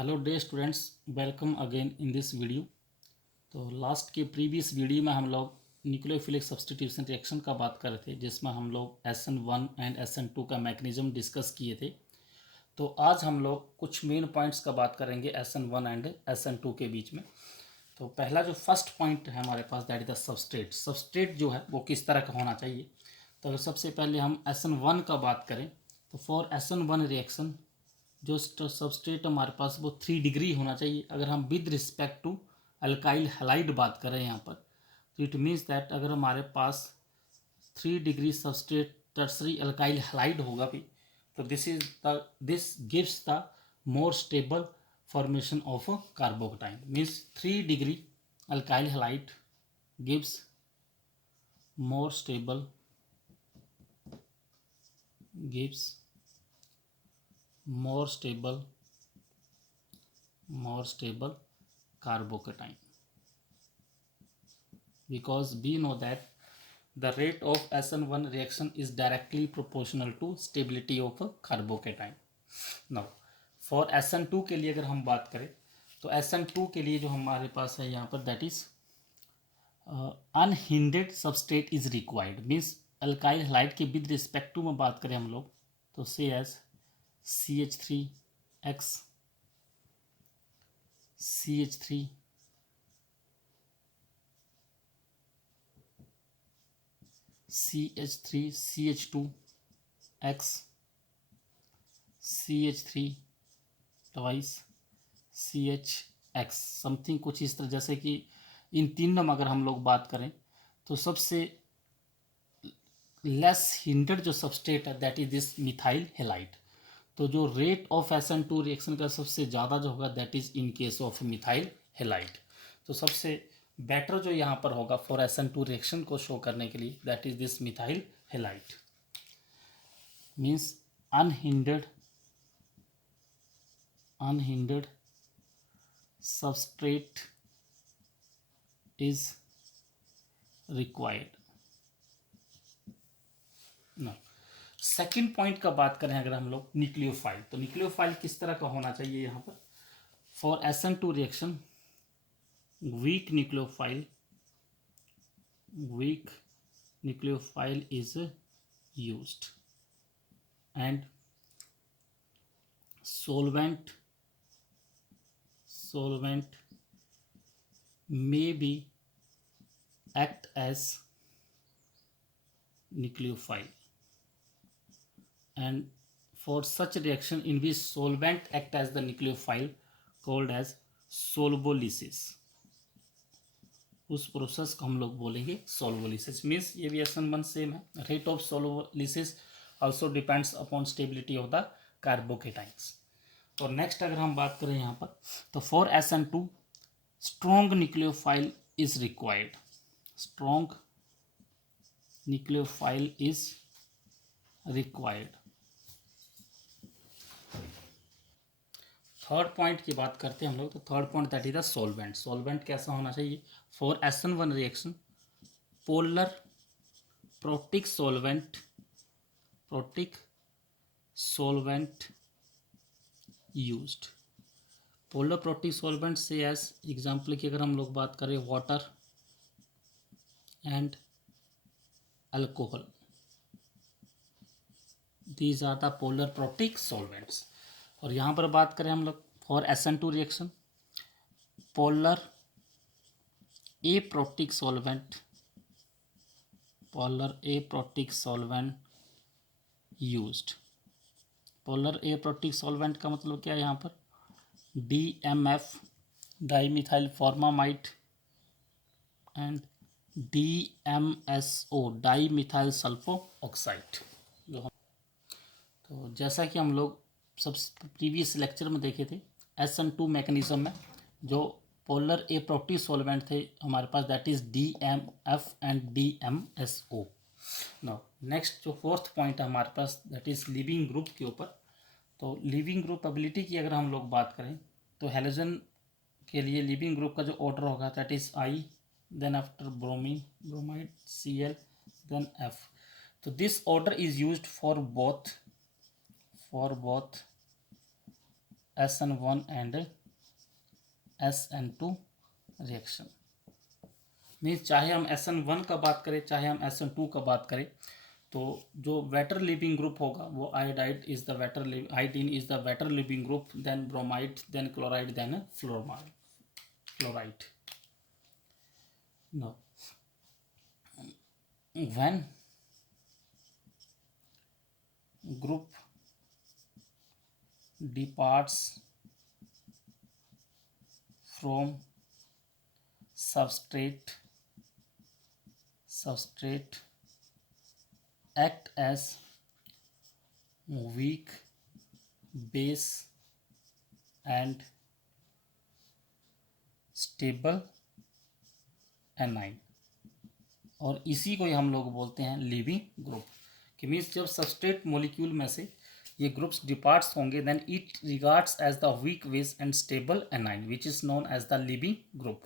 Hello day students, welcome again in this video. तो last के previous video में हम लोग न्यूक्लियोफिलिक सब्स्टिट्यूशन रिएक्शन का बात कर रहे थे, जिसमें हम लोग SN1 एंड SN2 का मैकेनिज्म डिस्कस किए थे। तो आज हम लोग कुछ मेन पॉइंट्स का बात करेंगे SN1 एंड SN2 के बीच में। तो पहला जो फर्स्ट पॉइंट है हमारे पास, that is the substrate. Substrate जो है वो किस तरह का होना चाहिए। तो अगर सबसे पहले हम SN1 का बात करें तो फॉर SN1 रिएक्शन जो सबस्ट्रेट हमारे पास वो 3 डिग्री होना चाहिए। अगर हम with respect to alkyl halide बात करें यहाँ पर, तो इट मीन्स दैट अगर हमारे पास 3 degree substrate tertiary alkyl halide होगा भी, तो this gives the more stable formation of a carbocation. Means 3 degree alkyl halide gives more stable carbocation, because we know that the rate of SN1 reaction is directly proportional to stability of a carbocation. Now for SN2 के लिए अगर हम बात करें तो SN2 के लिए जो हमारे पास है यहाँ पर, that is unhindered substrate is required. Means alkyl halide के विद रिस्पेक्ट टू में बात करें हम लोग तो से as CH3X CH3 CH3 CH2X CH3 twice CHX something, कुछ इस तरह। जैसे कि इन तीनों में अगर हम लोग बात करें तो सबसे लेस हिंडेड जो सबस्ट्रेट है that is this methyl halide. तो जो रेट ऑफ SN2 रिएक्शन का सबसे ज़्यादा जो होगा that is in case of methyl halide. तो सबसे बेटर जो यहाँ पर होगा फॉर SN2 रिएक्शन को शो करने के लिए that is this methyl halide. Means unhindered substrate is required. ना सेकेंड पॉइंट का बात करें अगर हम लोग न्यूक्लियोफाइल, तो न्यूक्लियोफाइल किस तरह का होना चाहिए यहाँ पर। For SN2 reaction weak nucleophile is used and solvent may be act as nucleophile, and for such reaction in which solvent act as the nucleophile called as सोल्वोलिसिस, उस प्रोसेस को हम लोग बोलेंगे सोल्वोलिसिस। मीन्स ये भी SN1 सेम है। Rate of solvolysis also depends upon stability of the carbocations. और next अगर हम बात करें यहाँ पर तो for SN2 strong nucleophile is required. Strong nucleophile is required. Third point की बात करते हैं हम लोग, तो third point that is the solvent. Solvent कैसा होना चाहिए for SN1 reaction. Polar protic solvent used. Polar protic solvent से एज एग्जाम्पल की अगर हम लोग बात करें water and alcohol, these are the polar protic solvents. और यहाँ पर बात करें हम लोग for SN2 reaction polar aprotic solvent used. Polar aprotic solvent का मतलब क्या है यहाँ पर, DMF dimethyl formamide and DMSO dimethyl sulphoxide. तो जैसा कि हम लोग सब प्रीवियस लेक्चर में देखे थे SN2 मैकेनिज्म में जो पोलर एप्रोटिक सॉल्वेंट थे हमारे पास that is DMF and DMSO। Now next जो फोर्थ पॉइंट है हमारे पास दैट इज लिविंग ग्रुप के ऊपर। तो लिविंग ग्रुप एबिलिटी की अगर हम लोग बात करें तो हेलोजन के लिए लिविंग ग्रुप का जो ऑर्डर होगा that is I, then after bromide Cl, then F। तो this order is used for both SN1 and SN2 reaction. Means चाहे हम SN1 का बात करें चाहे हम SN2 का बात करें, तो जो वेटर लिविंग ग्रुप होगा वो iodide is the better, iodine is the better leaving group, then bromide, then chloride, then fluoride. No when group departs from substrate act as weak base and stable anion, और इसी को ही हम लोग बोलते हैं लिविंग ग्रुप। कि means जब सबस्ट्रेट मॉलिक्यूल में से ये ग्रुप्स डिपार्ट्स होंगे then it regards as the weak base and stable anion which is known as the leaving group.